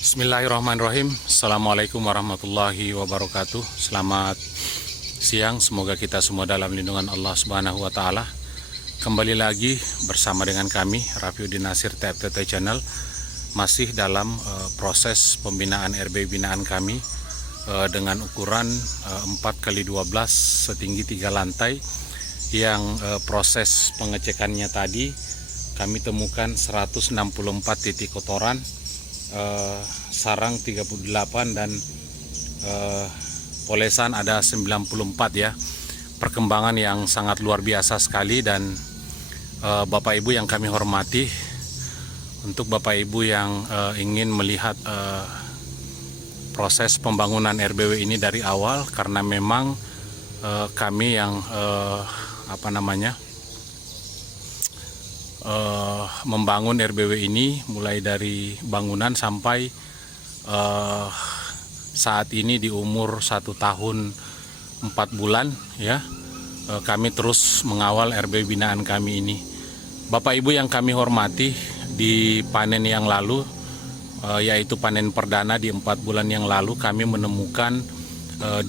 Bismillahirrahmanirrahim. Assalamualaikum warahmatullahi wabarakatuh. Selamat siang, semoga kita semua dalam lindungan Allah Subhanahu wa Ta'ala. Kembali lagi bersama dengan kami, Rafiuddin Nasir TFTT Channel, masih dalam proses pembinaan RB binaan kami dengan ukuran 4x12 setinggi 3 lantai, yang proses pengecekannya tadi kami temukan 164 titik kotoran, sarang 38 dan polesan ada 94 ya. Perkembangan yang sangat luar biasa sekali. Dan Bapak Ibu yang kami hormati, untuk Bapak Ibu yang ingin melihat proses pembangunan RBW ini dari awal, karena memang kami yang membangun RBW ini mulai dari bangunan sampai saat ini di umur 1 tahun 4 bulan ya, kami terus mengawal RBW binaan kami ini. Bapak Ibu yang kami hormati, di panen yang lalu yaitu panen perdana di 4 bulan yang lalu, kami menemukan 25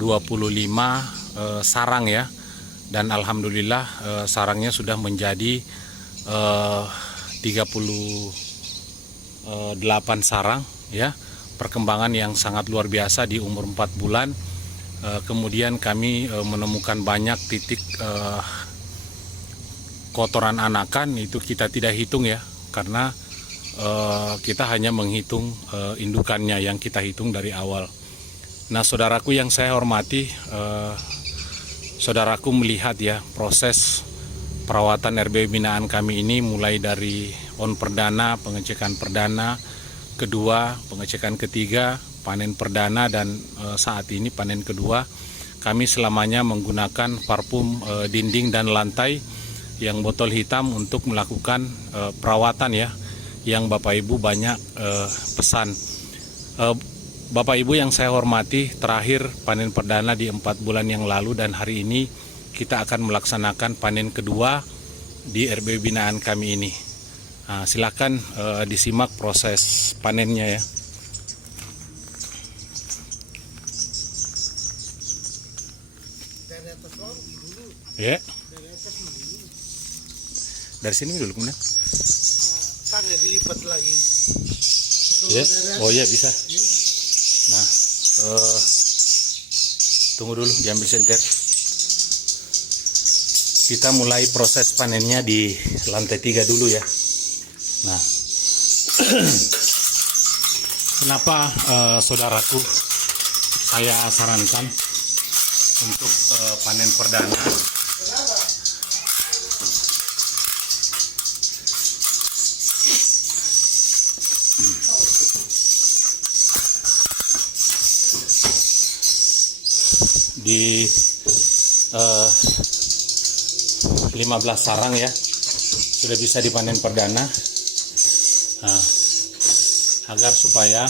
sarang ya, dan alhamdulillah sarangnya sudah menjadi 38 sarang ya. Perkembangan yang sangat luar biasa di umur 4 bulan. Kemudian kami menemukan banyak titik kotoran anakan, itu kita tidak hitung ya, karena kita hanya menghitung indukannya yang kita hitung dari awal. Nah, saudaraku yang saya hormati, saudaraku melihat ya proses perawatan RBW binaan kami ini, mulai dari on perdana, pengecekan perdana, kedua, pengecekan ketiga, panen perdana, dan saat ini panen kedua. Kami selamanya menggunakan parfum dinding dan lantai yang botol hitam untuk melakukan perawatan ya, yang Bapak Ibu banyak pesan. Bapak Ibu yang saya hormati, terakhir panen perdana di 4 bulan yang lalu, dan hari ini kita akan melaksanakan panen kedua di RBW binaan kami ini. Nah, silakan disimak proses panennya ya. Ya. Dari sini dulu kemudian. Tangga dilipat lagi. Ya. Oh iya bisa. Nah, tunggu dulu, diambil senter. Kita mulai proses panennya di lantai 3 dulu ya. Nah, kenapa saudaraku saya sarankan untuk panen perdana? Di 15 sarang ya, sudah bisa dipanen perdana. Nah, agar supaya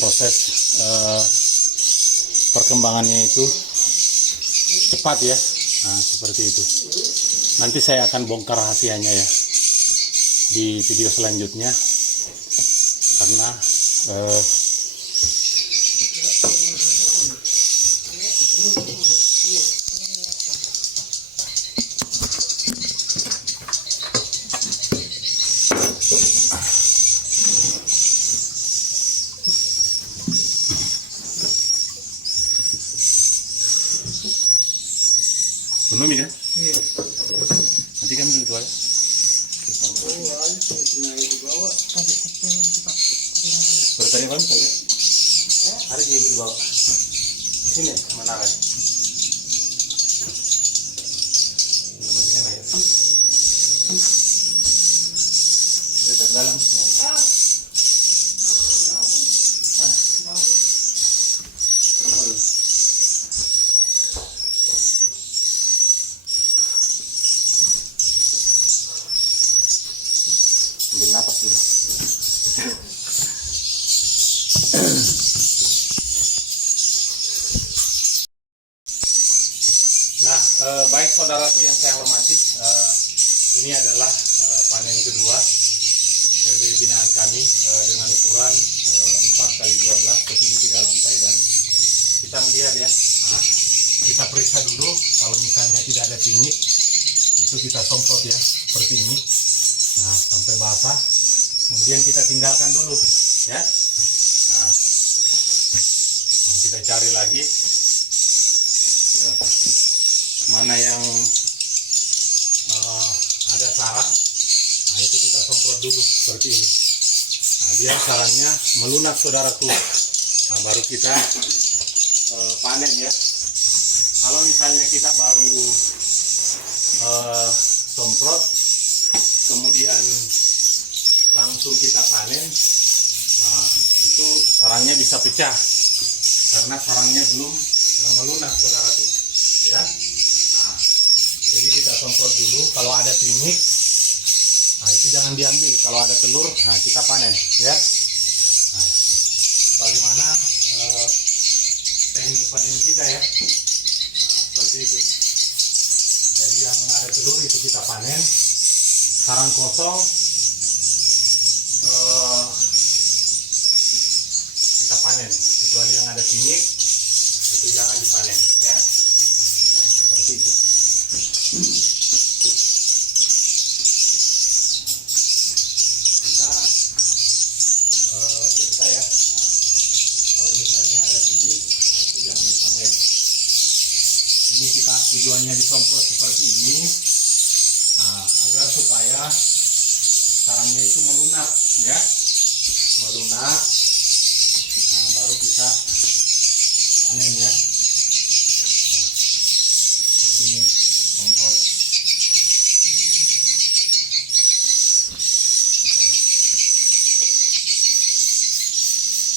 proses perkembangannya itu cepat ya. Nah, seperti itu. Nanti saya akan bongkar rahasianya ya di video selanjutnya, karena belum ya? Iya. Nanti kami dulu aja. Bertanya kan saya? Hari ini dibawa. Sini mana lagi? Matikan aja. Dari dalam. Ambil napas dulu. Nah, baik saudaraku yang saya hormati, ini adalah panen kedua RBW binaan kami dengan ukuran 4 kali 12 ketinggi 3 lantai, dan kita melihat ya. Nah, kita periksa dulu, kalau misalnya tidak ada pinyik itu kita semprot ya seperti ini. Nah, sampai basah, kemudian kita tinggalkan dulu ya. Nah, kita cari lagi ya, mana yang ada sarang. Nah, itu kita semprot dulu seperti ini. Nah, biar sarangnya melunak saudaraku. Nah, baru kita panen ya. Kalau misalnya kita baru semprot kemudian langsung kita panen, nah, itu sarangnya bisa pecah karena sarangnya belum melunak saudaraku ya. Nah, jadi kita semprot dulu. Kalau ada pinyik, nah itu jangan diambil. Kalau ada telur, nah kita panen ya. Nah, bagaimana teknik panen kita ya. Nah, seperti itu. Jadi yang ada telur itu kita panen, sarang kosong kita panen, kecuali yang ada pinyik itu jangan dipanen ya. Nah, seperti itu. Kita periksa ya. Nah, kalau misalnya ada pinyik, nah itu jangan dipanen. Ini kita tujuannya disemprot seperti ini, nah, agar supaya sarangnya itu melunak ya, melunak. Nah, baru kita panen ya. Nah, seperti ini semprot.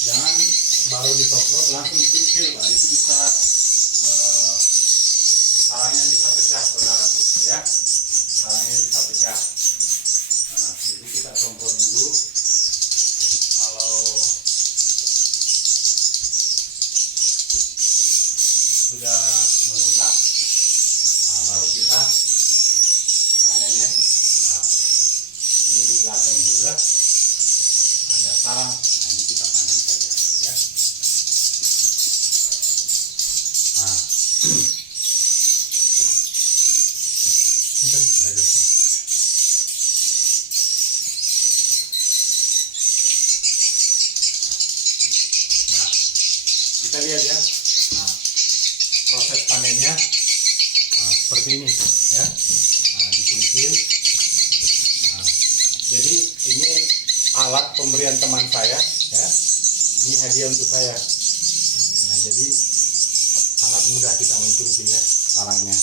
Jangan baru disemprot langsung dicungkil, nah, itu bisa sarangnya bisa pecah saudaraku ya. Sarangnya bisa pecah. Nah, jadi kita semprot dulu. Kalau sudah melunak, nah, baru kita panen ya. Nah, ini di belakang juga ada sarang. Nah, ini kita panen saja ya. Nah, kita lihat ya. Nah, proses panennya seperti ini ya. Nah, dicungkil. Nah, jadi ini alat pemberian teman saya ya. Ini hadiah untuk saya. Nah, jadi sangat mudah kita mencungkil ya sarangnya.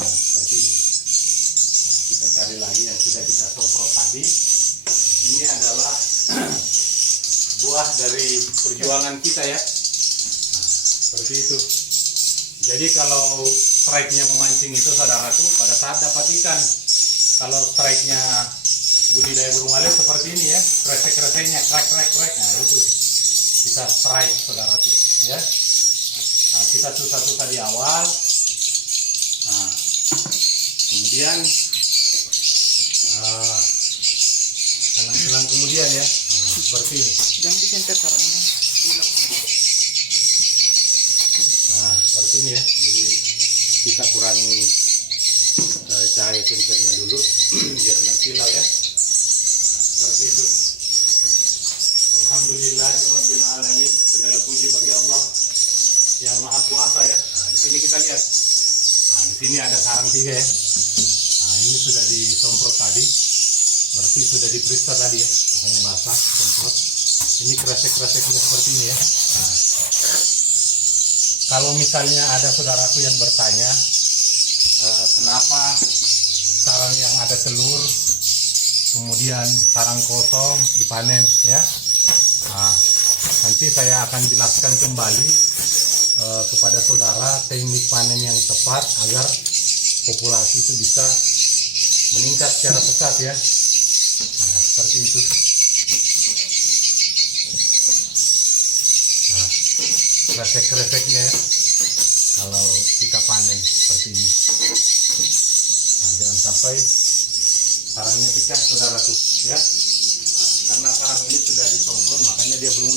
Nah, seperti ini. Nah, kita cari lagi yang sudah kita semprot tadi. Ini adalah buah dari perjuangan kita ya. Seperti itu. Jadi kalau strike-nya memancing itu saudaraku, pada saat dapat ikan, kalau strike-nya budidaya burung maleo seperti ini ya, kresek-kreseknya krek, nah itu kita strike saudaraku ya. Nah, kita susah-susah di awal, nah kemudian selang-selang kemudian ya, nah, seperti ini. Jangan disentet sarangnya. Nah, seperti ini ya. Jadi kita kurangi cahaya senternya dulu biar nggak silau ya. Nah, seperti itu. Alhamdulillahirabbil alamin. Segala puji bagi Allah yang Maha Kuasa ya. Nah, di sini kita lihat. Nah, di sini ada sarang 3 ya. Nah, ini sudah disemprot tadi. Berarti sudah diperiksa tadi ya. Makanya basah, semprot. Ini kresek-kreseknya seperti ini ya. Nah, kalau misalnya ada saudaraku yang bertanya kenapa sarang yang ada telur kemudian sarang kosong dipanen ya. Nah, nanti saya akan jelaskan kembali kepada saudara teknik panen yang tepat agar populasi itu bisa meningkat secara pesat ya. Nah, seperti itu. Nah, kresek-kreseknya ya kalau kita panen seperti ini. Nah, jangan sampai sarangnya pecah saudaraku ya. Nah,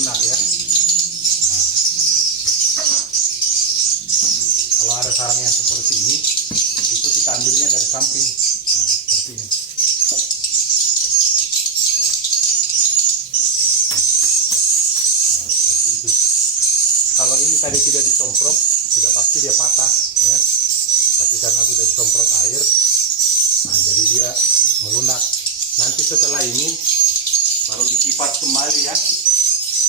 melunak ya. Kalau ada sarang yang seperti ini, itu kita ambilnya dari samping. Nah, seperti ini. Nah, seperti itu. Kalau ini tadi tidak disemprot, sudah pasti dia patah ya. Tapi karena sudah disemprot air, nah jadi dia melunak. Nanti setelah ini baru dikipas kembali ya.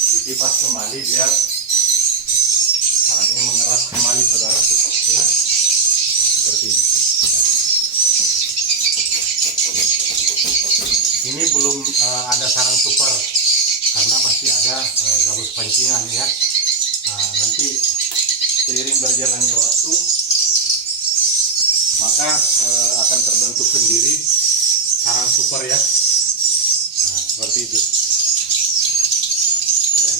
Dikipas kembali biar sarangnya mengeras kembali saudaraku ya. Nah, seperti ini ya. Ini belum ada sarang super karena masih ada gabus pancingan ya. Nah, nanti seiring berjalannya waktu maka akan terbentuk sendiri sarang super ya. Nah, seperti itu. Nah,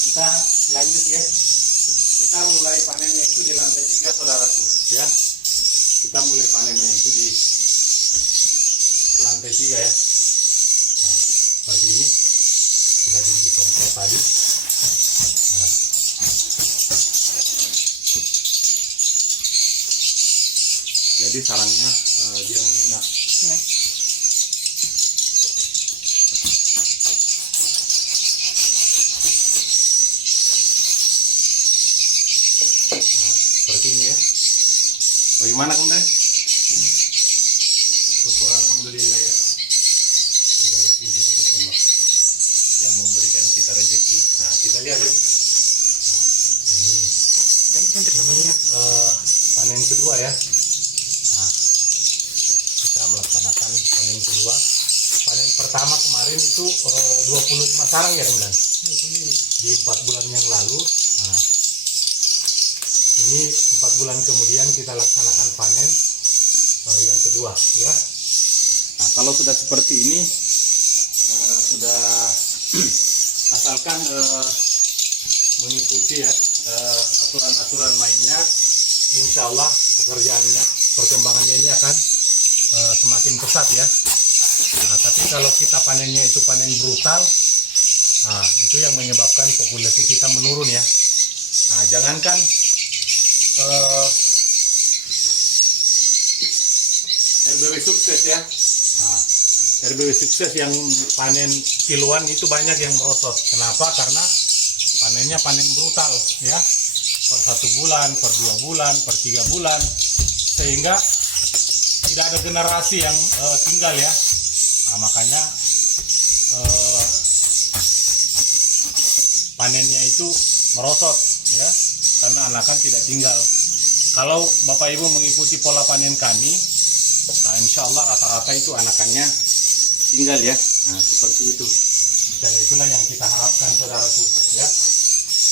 kita lanjut ya. Kita mulai panennya itu di lantai 3 saudaraku ya. Kita mulai panennya itu di lantai 3 ya. Nah, seperti ini sudah disemprot tadi. Nah, jadi sarangnya dia melunak. Nah, Seperti ini ya. Bagaimana kemudian? Syukur alhamdulillah ya. Segala puji bagi Allah yang memberikan kita rezeki. Nah, kita lihat ya. Nah, ini dan sentir sarangnya. panen kedua ya. Nah, kita melaksanakan panen kedua. Panen pertama kemarin itu 25 sarang ya kemudian di 4 bulan yang lalu. Nah, ini 4 bulan kemudian kita laksanakan panen yang kedua ya. Nah, kalau sudah seperti ini sudah asalkan mengikuti ya aturan-aturan mainnya, insya Allah pekerjaannya, perkembangannya ini akan semakin pesat ya. Nah, tapi kalau kita panennya itu panen brutal, nah itu yang menyebabkan populasi kita menurun ya. Nah, jangankan RBW sukses ya. Nah, RBW sukses yang panen kiloan itu banyak yang merosot. Kenapa? Karena panennya panen brutal ya. Per 1 bulan, per 2 bulan, per 3 bulan. Sehingga tidak ada generasi yang tinggal ya. Nah, makanya panennya itu merosot ya. Karena anakan tidak tinggal. Kalau Bapak Ibu mengikuti pola panen kami, nah insya Allah rata-rata itu anakannya tinggal ya. Nah, seperti itu. Dan itulah yang kita harapkan saudaraku ya.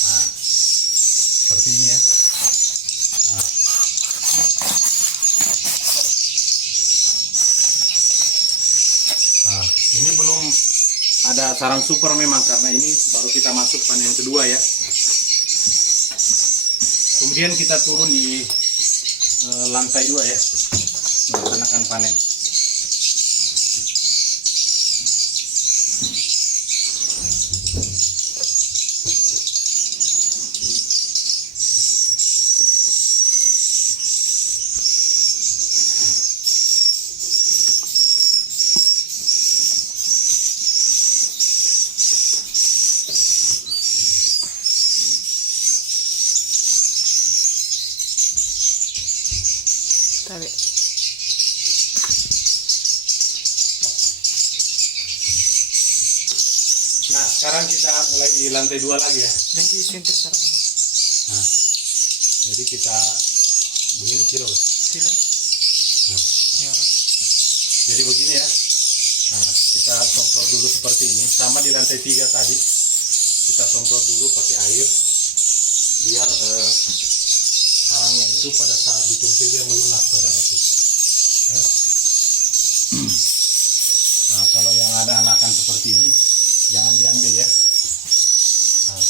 Nah, seperti ini ya. Nah. Nah, ini belum ada sarang super memang karena ini baru kita masuk panen kedua ya. Kemudian kita turun di lantai 2 ya, melaksanakan panen. Tarik. Nah, sekarang kita mulai di lantai 2 lagi ya. Dan di sentir sarangnya. Nah, jadi kita begini kilo kan? Silo. Nah, Ya. jadi begini ya. Nah, kita semprot dulu seperti ini. Sama di lantai 3 tadi. Kita semprot dulu pakai air biar sarangnya itu pada saat dicungkil dia melunak saudaraku. Ya. Nah, kalau yang ada anakan seperti ini jangan diambil ya. Nah,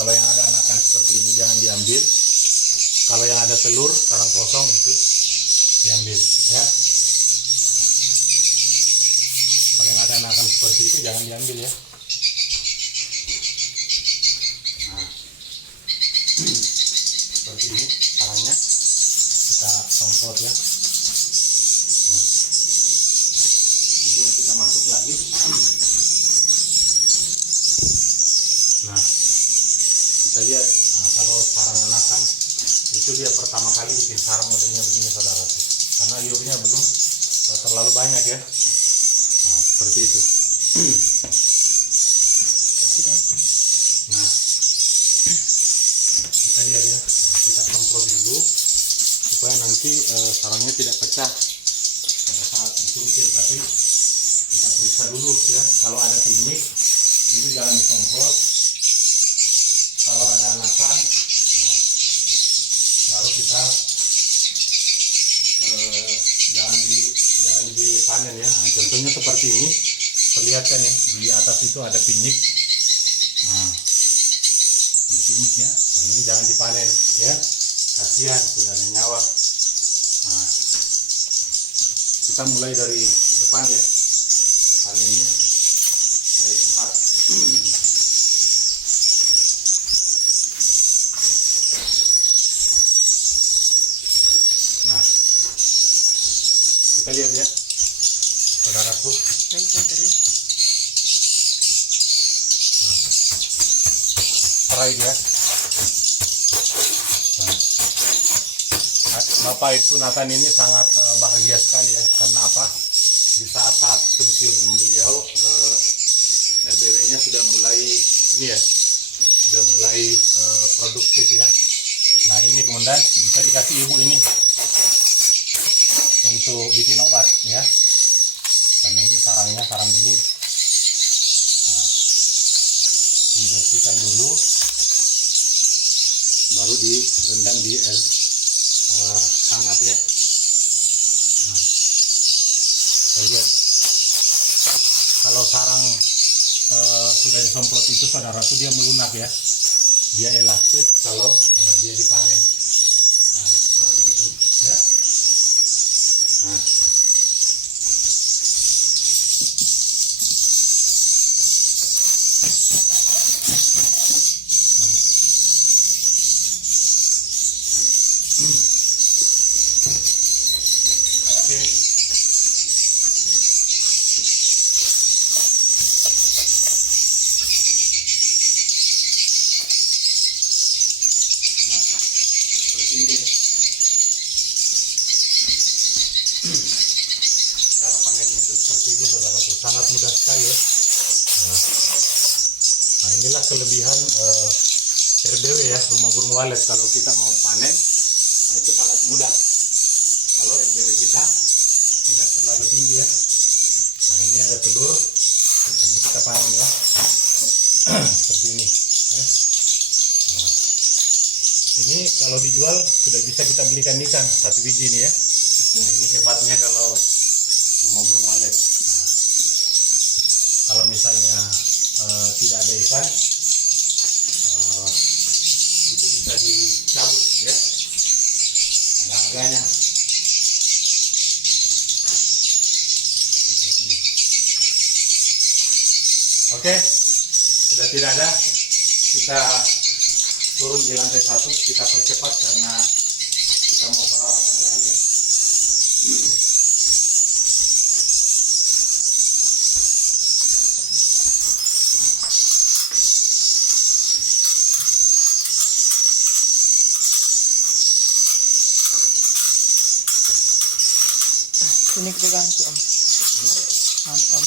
kalau yang ada anakan seperti ini jangan diambil. Kalau yang ada telur sarang kosong itu diambil ya. Nah, kalau yang ada anakan seperti seperti itu jangan diambil ya. Nah, seperti ini caranya kita semprot ya. Kemudian kita masuk lagi. Nah, kita lihat kalau sarang anakan itu dia pertama kali bikin sarang modelnya begini saudara tuh. Karena liurnya belum terlalu banyak ya. Nah, seperti itu. Nah, kita lihat ya. Nah, kita semprot dulu supaya nanti sarangnya tidak pecah pada saat dicungkil, tapi kita periksa dulu ya. Kalau ada pinik itu jangan disemprot. Kalau ada anakan, nah, baru kita jangan dipanen ya. Nah, contohnya seperti ini, perlihatkan ya, di atas itu ada pinik. Nah, ada pinik ya. Nah, ini jangan dipanen ya, kasihan sudah ada nyawa. Nah, kita mulai dari depan ya, panennya dari cepat. Nah, kita lihat ya, saudaraku. Dari center ya. Try ya. Nah, Bapak itu Nathan ini sangat bahagia sekali ya. Karena apa? Di saat-saat pensiun beliau, RBW-nya sudah mulai ini ya, sudah mulai produktif ya. Nah, ini kemudian bisa dikasih ibu ini untuk bikin obat ya. Karena ini sarangnya sarang bening. Nah, dibersihkan dulu, baru direndam di air hangat ya. Nah, kita lihat kalau sarang sudah disemprot itu saudaraku, dia melunak ya, dia elastis kalau dia dipanen. Nah, seperti itu ya. Nah, seperti ini ya. Cara panennya itu seperti ini saudaraku, sangat mudah sekali ya. Nah, inilah kelebihan RBW ya, rumah burung walet. Kalau kita mau panen, nah itu sangat mudah. Kalau RBW kita tidak terlalu tinggi ya. Nah, ini ada telur, nah ini kita panen ya. Seperti ini ya. Nah, ini kalau dijual sudah bisa kita belikan ikan satu biji ini ya. Nah, ini hebatnya kalau rumah burung walet. Nah, kalau misalnya tidak ada ikan, itu bisa dicabut ya. Ada harganya. Oke, sudah tidak ada, kita turun di lantai 1, kita percepat karena kita mau perawatan lagi ya. Ini pegang si Om. Om.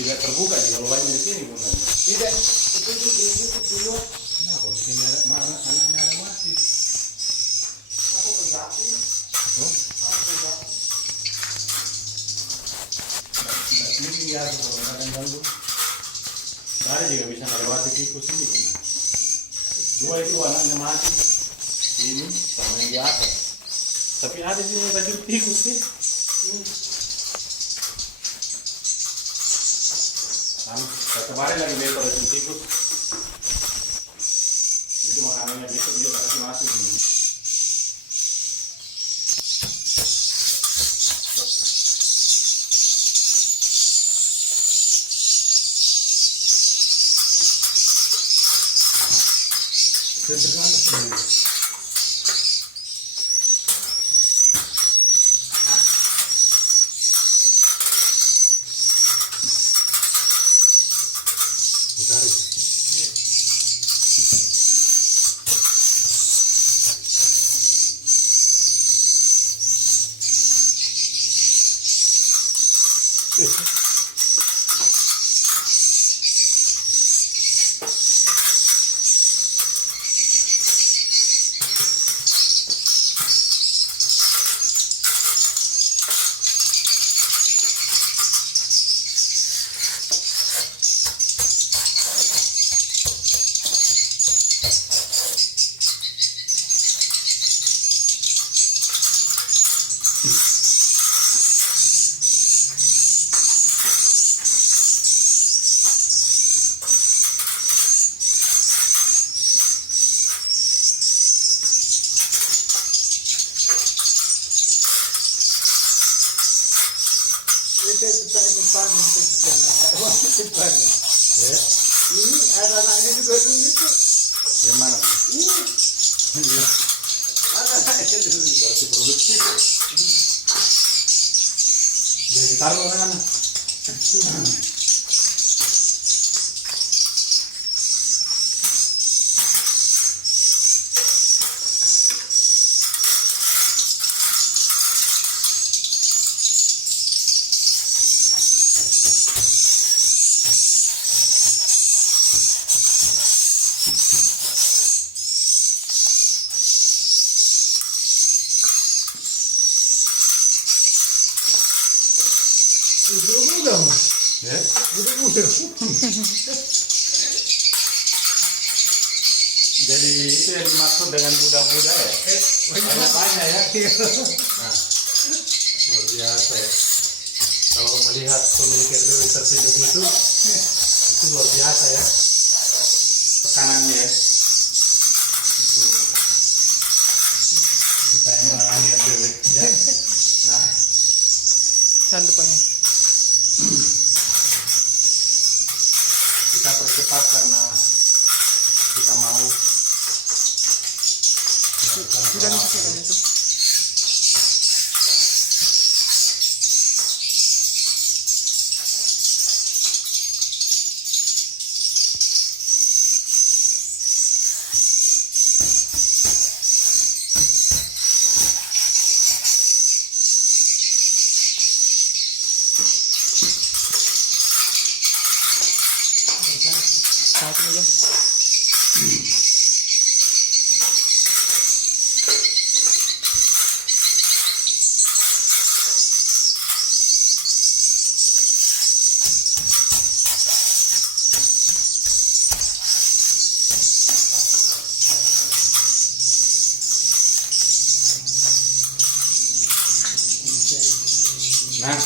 Tidak terbuka di kalau banyak di sini bukan? Tidak, itu dulu. Kenapa di sini ada anaknya ada mati? Aku kerjain. Oh, Aku kerjain. ini ya kalau nggak ada yang ganggu. Nggak ada juga bisa melewati tikus ini bukan? Dua itu anaknya mati. Ini sama yang di atas. Tapi ada sini racun tikus sih. Kemarin lagi beli racun tikus. Itu makanannya besok dia kasih masuk ini. Itu tanya panen kecil. Masih panen. Ya, Ini ada anaknya juga dulu itu. yang mana? Ini Iya, ada anaknya dulu. berarti produktif. Jadi taruh kan? Udah. Ya. Udah. Jadi itu yang dimaksud dengan budak-budak ya? Banyak ya? Nah, luar biasa ya. Kalau melihat pemilik RBW tersenyum itu luar biasa ya. Tekanannya ya. Itu kita yang mengalami RBW ya. Nah, Saan depannya? kita percepat karena kita mau Sudah dipisahkan itu. Satu aja. Nah,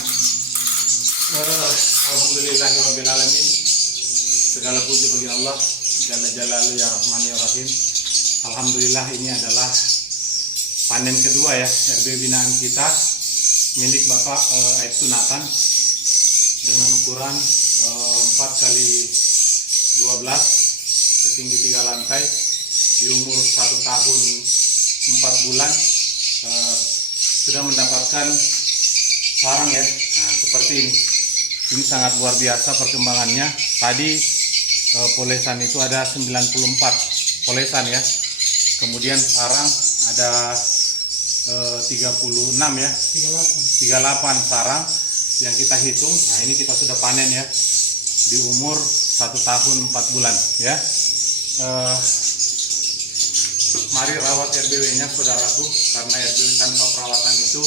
alhamdulillahirabbil alamin. Segala puji bagi Allah Jalla Jalaluhu ya Rahman ya Rahim. Alhamdulillah ini adalah panen kedua ya RB binaan kita milik Bapak Aibtu Nathan dengan ukuran 4 kali 12 setinggi 3 lantai di umur 1 tahun 4 bulan sudah mendapatkan sarang ya. Nah, seperti ini. Ini sangat luar biasa perkembangannya. Tadi polesan itu ada 94 polesan ya. Kemudian sarang ada 36 ya. 38 sarang yang kita hitung. Nah, ini kita sudah panen ya. di umur 1 tahun 4 bulan ya. Mari rawat RBW-nya saudaraku, karena RBW tanpa perawatan itu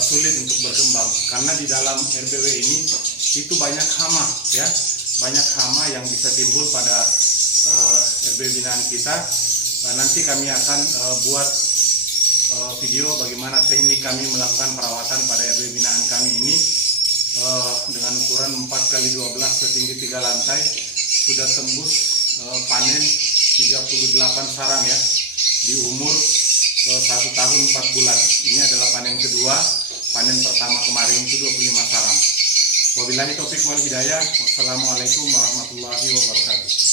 sulit untuk berkembang, karena di dalam RBW ini itu banyak hama ya, banyak hama yang bisa timbul pada RBW binaan kita. Nanti kami akan buat video bagaimana teknik kami melakukan perawatan pada RBW binaan kami ini dengan ukuran 4x12 setinggi 3 lantai, sudah tembus panen 38 sarang ya di umur 1 tahun 4 bulan. Ini adalah panen kedua. Panen pertama kemarin itu 25 sarang. Wabillahi taufik wal hidayah. Wassalamualaikum warahmatullahi wabarakatuh.